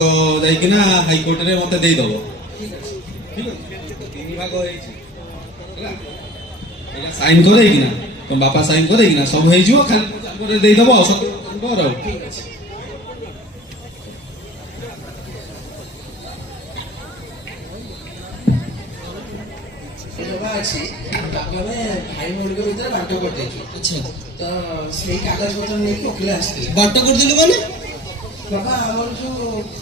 तो जाइकिना हाईकोर्ट रे मते देई दबो ठीक अछि तीन भाग होइछि एला साइन करे कि ना तुम बापा साइन करे कि ना सब होई जिवो खाली करे देई दबो औषध कर ठीक अछि बाबा अच्छी बाबा भाई भौणी भीतर बांट कर देछु अच्छा तो सही कागज पत्र नहीं कि ओकिला आस्ती बांट कर दिलु माने बाबा हमर जो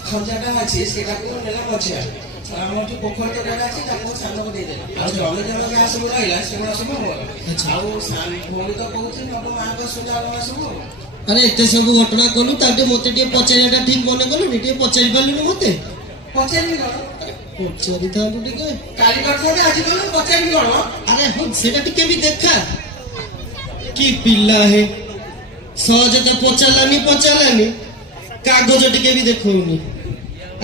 खर्चाटा अछि सेटा को नेला पछिया हमर जो पोखर तोटा अछि ताको सानो को दे दे आ जमी जमा के सब रहिला सेगुडा सब मोर अच्छा आ सान भौणी तो कहउछि न तो मां को सुला वाला सब अरे एते सब घटना कलु ताटे मते टे पचारियाटा ठीक मने कलु नी टे पचारि पालु मते पचारि गलो पचारि थांतु टिके काली करथा आज गलो पचारि गलो अरे हो सेटा टिके भी देखा की पिल्ला है सहज तो पचालानी कागज टिके भी देखौनी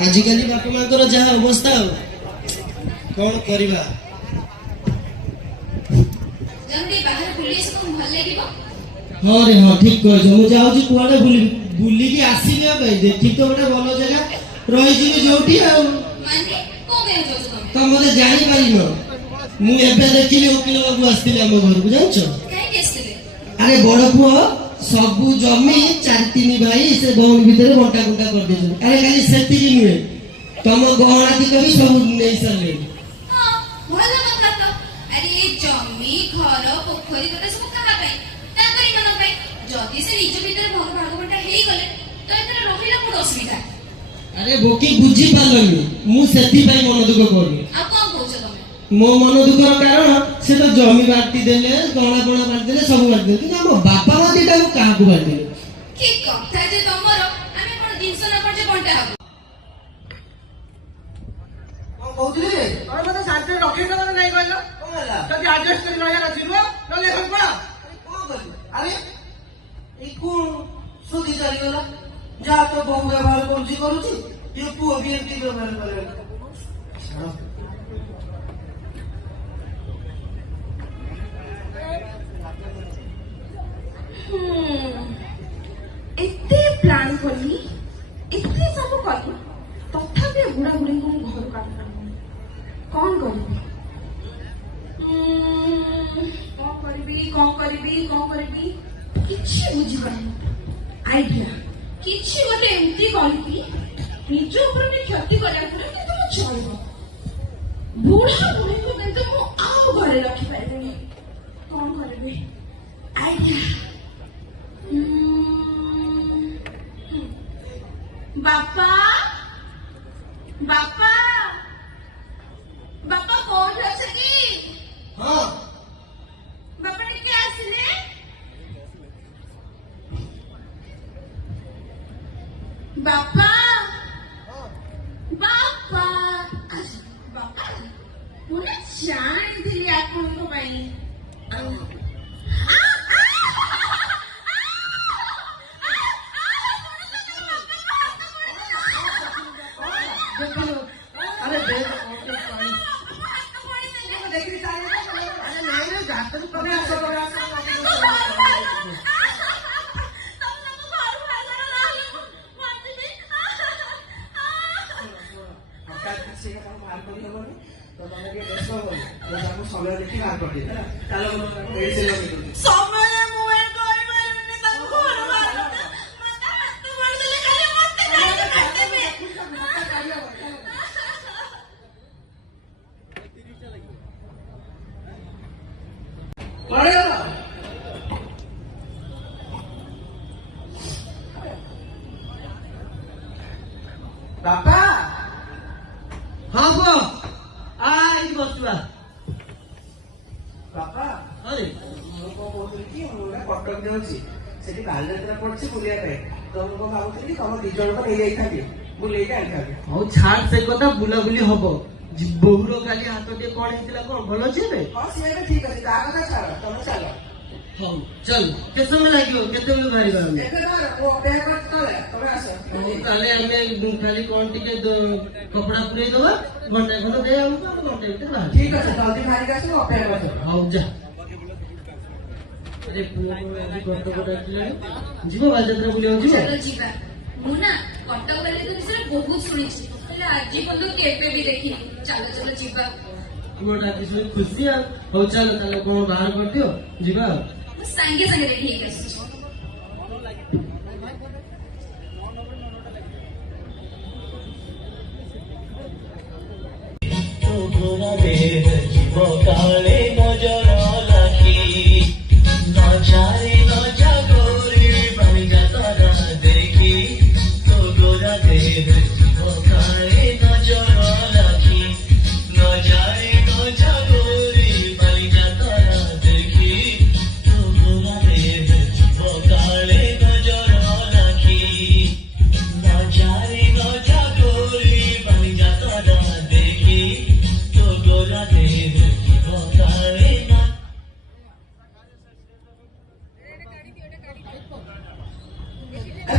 आजिकाली बापा मांकर जहाँ अवस्था कौन करवा जमडी बाहर पुलिस को भल लेगिबो हाँ रे हाँ ठीक कह मु जाऊँ कुआड़े बुली की आसने देखी तो गोटे भल जगह रही जोटी माने को गयो जो तुम तो मते जानी पारिनो मु एबे देखिली वकील बाबू आस्थिले हम घर को जानछो काई केसले अरे बड़ पुओ सबु जमी चार तीन भाई से भवन भीतर बंटा गुंटा कर देछन अरे खाली सेति की नुए तम गहना की कभी सब नहीं सरले हां भलो कथा तो अरे जमी घर पोखरी कते सब कहा पे ताकरी मन पे जदी से निज भीतर भाग बंटा हेई गले तो एतरे रहिला कोन असुविधा अरे बोकी बुझी पालनी मु सेति भाई मन दुख करनी आ कोन कहछ तमे मो मन दुखर कारण से तो जमी बांटी देले गहना गहना बांटी देले सब बांटी देले कि हम बापा माटी टा काहा को बांटी देले की कथा जे तमरो आमे कोन दिन न पड़े बंटा हबो कौन कहउथिले तोर मते शांति रखे न नहीं कहलो कोन होला जदी एडजस्ट करि रहया नथिलो न लेखन पड़ा कोन करी अरे ई कोन सुधी चली गला जा तो बहु व्यवहार कोन जी करूची ये पुओ भी एमती व्यवहार करे एते प्लान कली एते सब कली तथापि बुढ़ा बुढ़ी को घर काट कौन करिबी किछि बुझी पानी आइडिया किछि गोटे एमती कली निज ऊपर भी क्षति करा करे कि तुम चलबो बुढ़ा बुढ़ी को किंतु मु आप घरे रखि पाइबनी कौन करिबी आइडिया बापा बापा बापा कौन আছে কি हां बापा टिके आसिले बापा बापा बापा मुझे ଜାଣିଥିଲି ଆପଣଙ୍କ ପାଇଁ अरे देखी अरे नहीं रे जातन कभी आसो समय देखी बाहर कर दिया समय मुए कोई मारने तक घर मारने माता हाथ मार देले खाली मत गाड़ी काट देबे बापा हां गो आई बसुआ बापा अरे ମୁଁ କଣ କହୁଥିଲି କି ମୁଁ ଗୋଟେ କଟକ ଯାଉଛି ସେଠି ବାଲିଯାତ୍ରା ପଡିଛି ବୁଲିବା ପାଇଁ ତ ମୁଁ କଣ ଭାବୁଥିଲି ତମ ଦି ଜଣଙ୍କୁ ନେଇଯାଇଥାନ୍ତି ବୁଲେଇକି ଆଣିଥାନ୍ତି ହଉ ଛାଡ ସେ କଥା ବୁଲାବୁଲି ହବ ବୋହୁର କାଲି ହାତ ଟିକେ କଣ ହେଇଥିଲା କଣ ଭଲ ଅଛି ଏବେ ହଁ ସିଏ ଏବେ ଠିକ ଅଛି ତା କଥା ଛାଡ ତମେ ଚାଲ ହଉ ଚାଲ କେତେ ସମୟ ଲାଗିବ କେତେବେଳେ ବାହାରିବା ଆମେ ଏବେ ଧର ମୁଁ ଅପେକ୍ଷା କରିଛି ତଳେ ତମେ ଆସ ହଉ ତାହେଲେ ଆମେ ଖାଲି କଣ ଟିକେ କପଡା ପୁରେଇ ଦବା ଘଣ୍ଟା ଖଣ୍ଡେ ଦେଇ ଆମକୁ ଆମେ ଘଣ୍ଟା ଭିତରେ ବାହାରିବା ଠିକ ଅଛି ଜଲ୍ଦି ବାହାରିକି ଆସ ମୁଁ ଅପେକ୍ଷା କରିଛି ହଉ ଯା अरे पुओ को आज गंत को डाकिलानी जीव बालଯାତ୍रा बुलियो जीव चलो जीवा ମୁଁ ନା କଟକ ବାଲିଙ୍କ ବିଷୟରେ ବହୁତ ଶୁଣିଛି, ହେଲେ ଆଜି ପର୍ଯ୍ୟନ୍ତ କେବେ ବି ଦେଖିନି। ଚାଲ ଚାଲ ଯିବା। ପୁଅ ଡାକି ଶୁଣି ଖୁସି ଆଉ। ହଉ ଚାଲ ତାହେଲେ କଣ ବାହାର କରିଦିଅ, ଯିବା ଆଉ। ମୁଁ ସାଙ୍ଗେ ସାଙ୍ଗେ ରେଡି ହେଇକି ଆସୁଛି। কালে নজর রাখি নজারে নজা করে আমি যাতারা দেখি তো গোরা দেব কালে নজর রাখি নজারে নজা করে আমি যাতারা দেখি তো গোরা দেব কালে নজর রাখি নজারে নজা করে আমি যাতারা দেখি তো গোরা দেব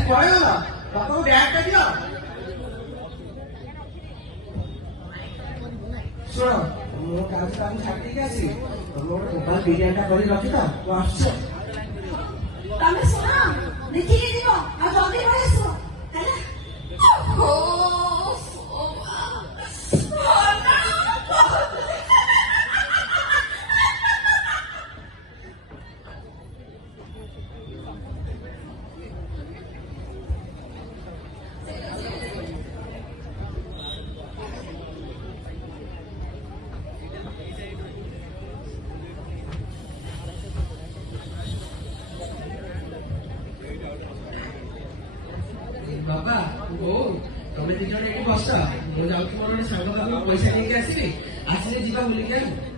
পরে গেল বাপাকে ব্যাগটা দিও। ଶୁଣ ମୁଁ କାଲି ତ ଆମେ ଛାଡି ଦେଇକି ଆସିବି, ତମେ ଗୋଟେ ମୋବାଇଲ ବିରିୟାନୀଟା କରି ରଖିଥା, ମୁଁ ଆସୁଛି। ତମେ ଶୁଣ, ଦେଖିକି ଯିବ ଆଉ ଜଲ୍ଦି ପଳେଇ ଆସିବ ହେଲା। ବାପା ବୋଉ ତମେ ଦି ଜଣ ଏଠି ବସ, ମୁଁ ଯାଉଛି ମୋର ଗୋଟେ ସାଙ୍ଗ ପାଖକୁ ପଇସା ନେଇକି ଆସିବି, ଆସିଲେ ଯିବା ବୁଲିକି ଆଣିବି।